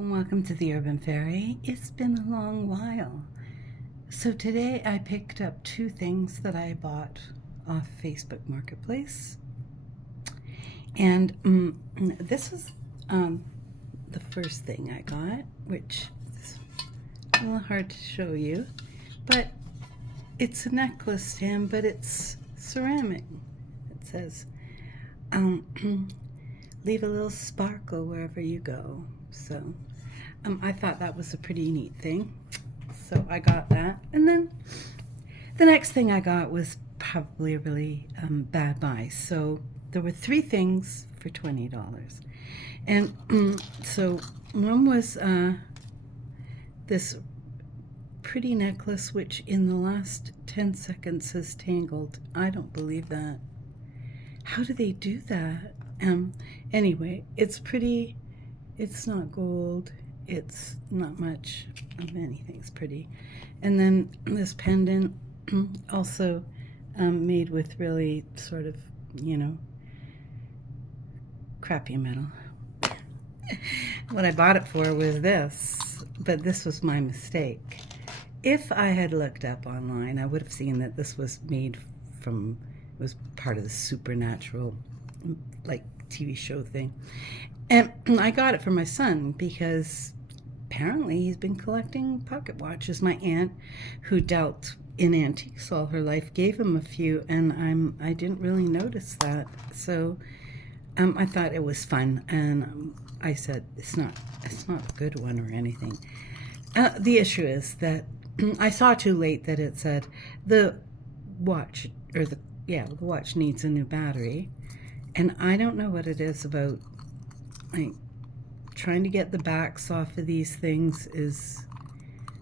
and welcome to the Urban Fairy. It's been a long while. So today I picked up two things that I bought off Facebook Marketplace. And this was the first thing I got, which is a little hard to show you. But it's a necklace stand, but it's ceramic. It says, leave a little sparkle wherever you go. So I thought that was a pretty neat thing. So I got that. And then the next thing I got was probably a really bad buy. So there were three things for $20. And so one was this pretty necklace, which in the last 10 seconds has tangled. I don't believe that. How do they do that? Anyway, it's pretty. It's not gold. It's not much of anything's pretty. And then this pendant, also made with really sort of, crappy metal. What I bought it for was this, but this was my mistake. If I had looked up online, I would have seen that this was made from, it was part of the Supernatural, like, TV show thing. And I got it for my son because apparently he's been collecting pocket watches. My aunt, who dealt in antiques all her life, gave him a few, and I didn't really notice that. So I thought it was fun, and I said it's not a good one or anything. The issue is that I saw too late that it said the watch, or the watch needs a new battery. And I don't know what it is about, like, trying to get the backs off of these things is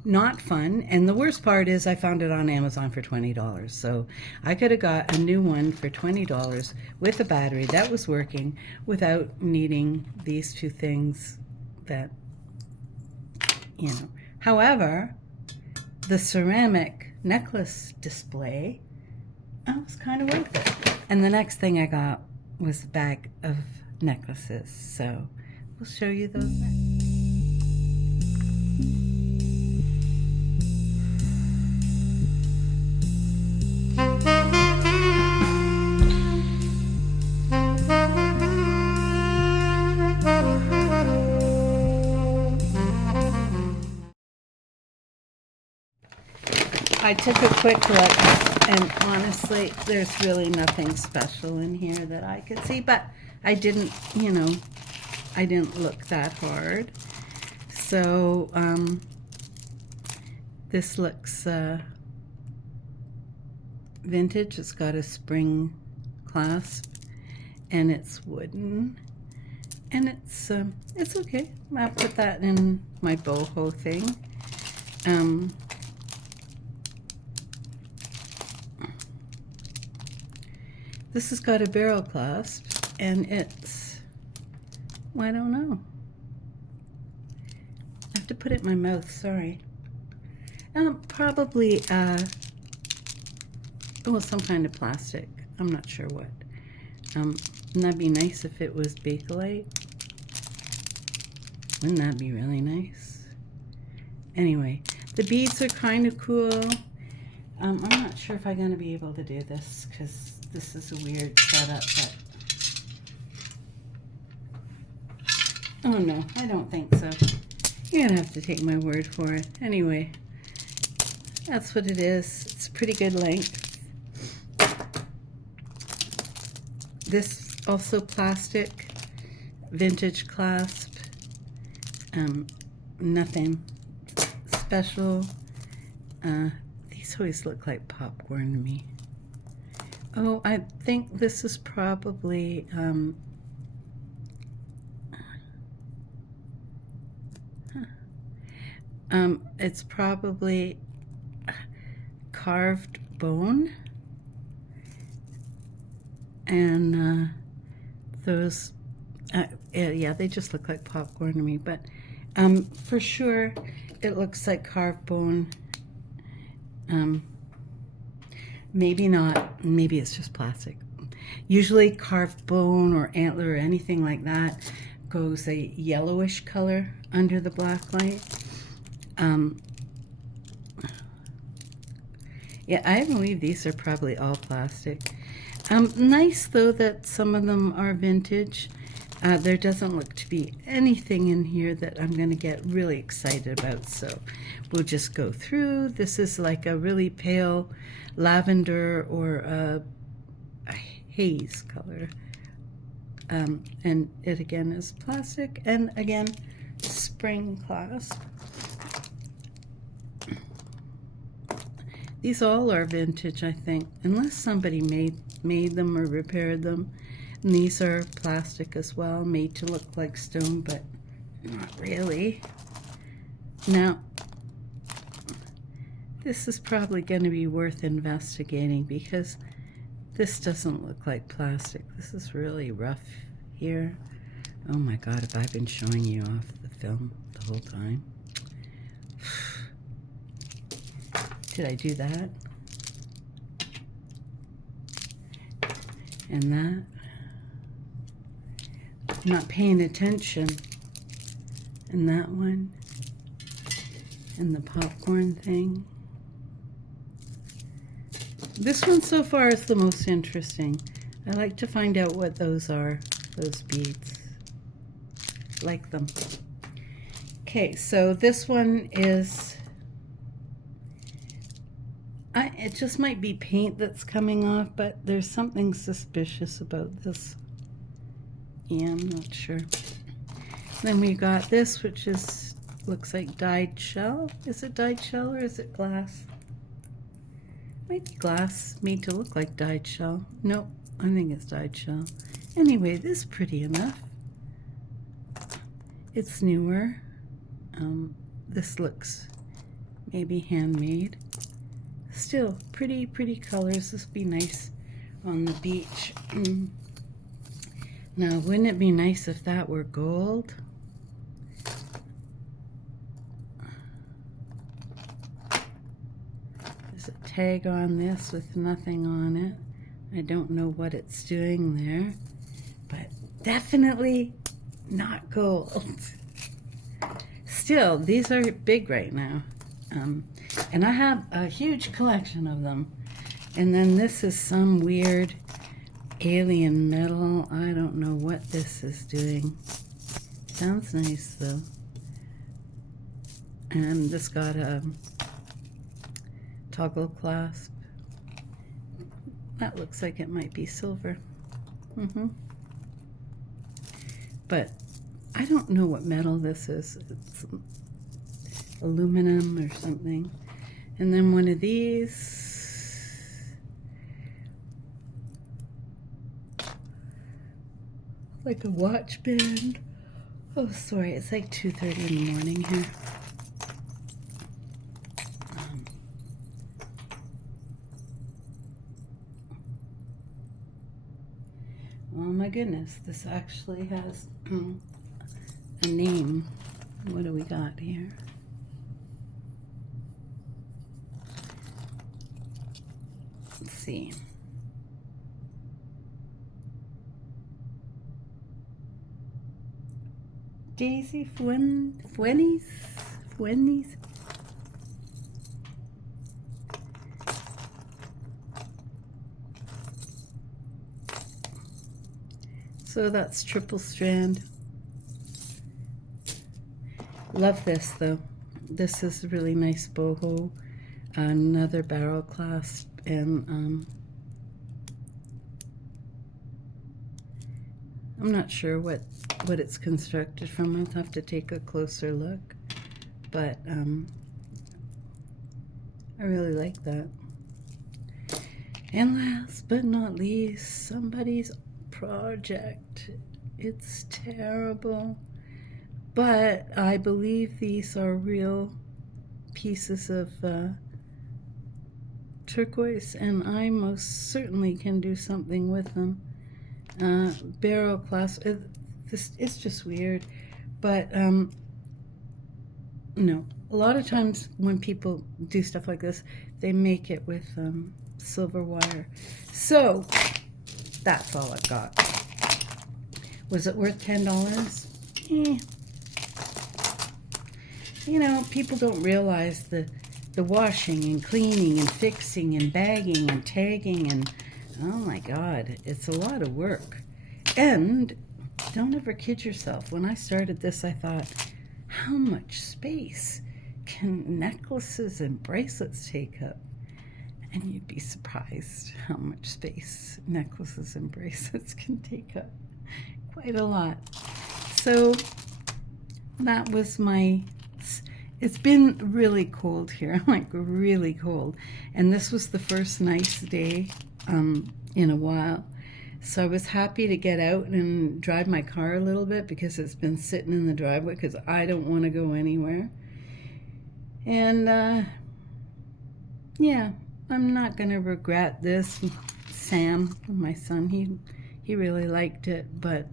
not fun. And the worst part is I found it on Amazon for $20. So I could have got a new one for $20 with a battery that was working without needing these two things that, However, the ceramic necklace display was kind of worth it. And the next thing I got was a bag of necklaces, so we'll show you those next. I took a quick look, and honestly, there's really nothing special in here that I could see, but I didn't, I didn't look that hard. So, this looks vintage. It's got a spring clasp, and it's wooden, and it's okay. I'll put that in my boho thing. This has got a barrel clasp, and it's, well, I don't know. I have to put it in my mouth, sorry. Probably, some kind of plastic. I'm not sure what. Wouldn't that be nice if it was Bakelite? Wouldn't that be really nice? Anyway, the beads are kind of cool. I'm not sure if I'm going to be able to do this because this is a weird setup, but oh no, I don't think so. You're gonna have to take my word for it. Anyway, that's what it is. It's pretty good length. This also plastic, vintage clasp. Nothing special. These always look like popcorn to me. Oh, I think this is probably, it's probably carved bone, and those, yeah, they just look like popcorn to me, but for sure it looks like carved bone. Maybe not, maybe it's just plastic. Usually carved bone or antler or anything like that goes a yellowish color. under the black light. Yeah, I believe these are probably all plastic. Nice though that some of them are vintage. There doesn't look to be anything in here that I'm going to get really excited about, so we'll just go through. This is like a really pale lavender or a haze color. And it again is plastic, and again, spring clasp. These all are vintage, I think, unless somebody made them or repaired them. And these are plastic as well, made to look like stone, but not really. Now, this is probably going to be worth investigating because this doesn't look like plastic. This is really rough here. Oh my God, have I been showing you off the film the whole time? Did I do that? And that? I'm not paying attention. And that one. And the popcorn thing. This one so far is the most interesting. I like to find out what those are, those beads. Like them. Okay, so this one is, it just might be paint that's coming off, but there's something suspicious about this. Yeah, I'm not sure. Then we got this, which is, looks like dyed shell. Is it dyed shell or is it glass? Might be glass made to look like dyed shell. Nope, I think it's dyed shell. Anyway, this is pretty enough. It's newer. This looks maybe handmade. Still, pretty colors. This would be nice on the beach. Now, wouldn't it be nice if that were gold? There's a tag on this with nothing on it. I don't know what it's doing there, but definitely not gold. Still, these are big right now. And I have a huge collection of them. And then this is some weird alien metal. I don't know what this is doing. Sounds nice though. And this got a toggle clasp. That looks like it might be silver. But I don't know what metal this is. It's aluminum or something. And then one of these, like a watch band. Oh, sorry, it's like 2:30 in the morning here. Oh my goodness, this actually has a name. What do we got here? Let's see. Daisy Fuenis? So that's triple strand. Love this though. This is a really nice boho. Another barrel clasp, and I'm not sure what it's constructed from. I'll have to take a closer look, but I really like that. And last but not least, somebody's project. It's terrible, but I believe these are real pieces of turquoise, and I most certainly can do something with them. Barrel clasp. It's just weird, but no. A lot of times when people do stuff like this, they make it with silver wire. So that's all I've got. Was it worth $10? you know, people don't realize the washing and cleaning and fixing and bagging and tagging and, oh my God, it's a lot of work. And don't ever kid yourself. When I started this, I thought, how much space can necklaces and bracelets take up? And you'd be surprised how much space necklaces and bracelets can take up. Quite a lot. So that was my... It's been really cold here, like really cold. And this was the first nice day in a while. So I was happy to get out and drive my car a little bit because it's been sitting in the driveway because I don't want to go anywhere. And yeah, I'm not going to regret this. Sam, my son, he really liked it, but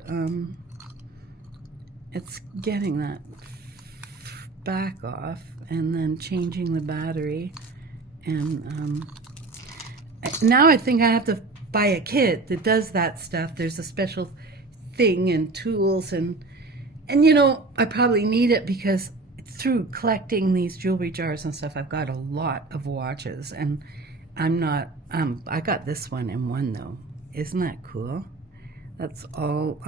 it's getting that back off and then changing the battery. And now I think I have to buy a kit that does that stuff. There's a special thing and tools and you know, I probably need it because through collecting these jewelry jars and stuff, I've got a lot of watches, and I'm not I got this one in one though. Isn't that cool? That's all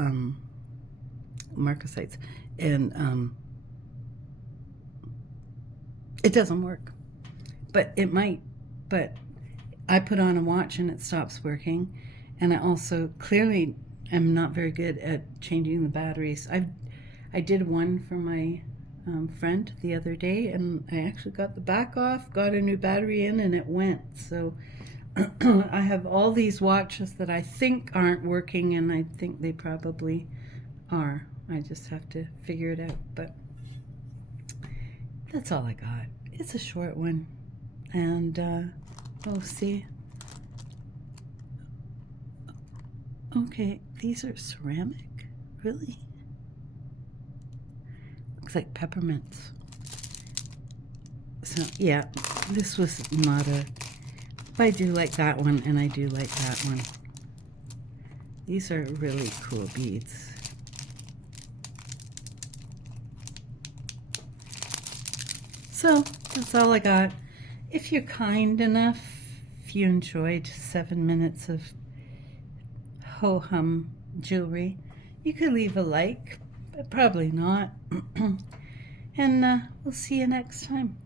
marcasites, and it doesn't work, but it might. But I put on a watch and it stops working, and I also clearly am not very good at changing the batteries. I did one for my friend the other day, and I actually got the back off, got a new battery in, and it went. So I have all these watches that I think aren't working, and I think they probably are. I just have to figure it out. But that's all I got. It's a short one, and oh, see. Okay, these are ceramic, really? Looks like peppermints. So yeah, this was not a... I do like that one, and I do like that one. These are really cool beads. So that's all I got. If you're kind enough, if you enjoyed 7 minutes of ho-hum jewelry, you could leave a like, but probably not. And we'll see you next time.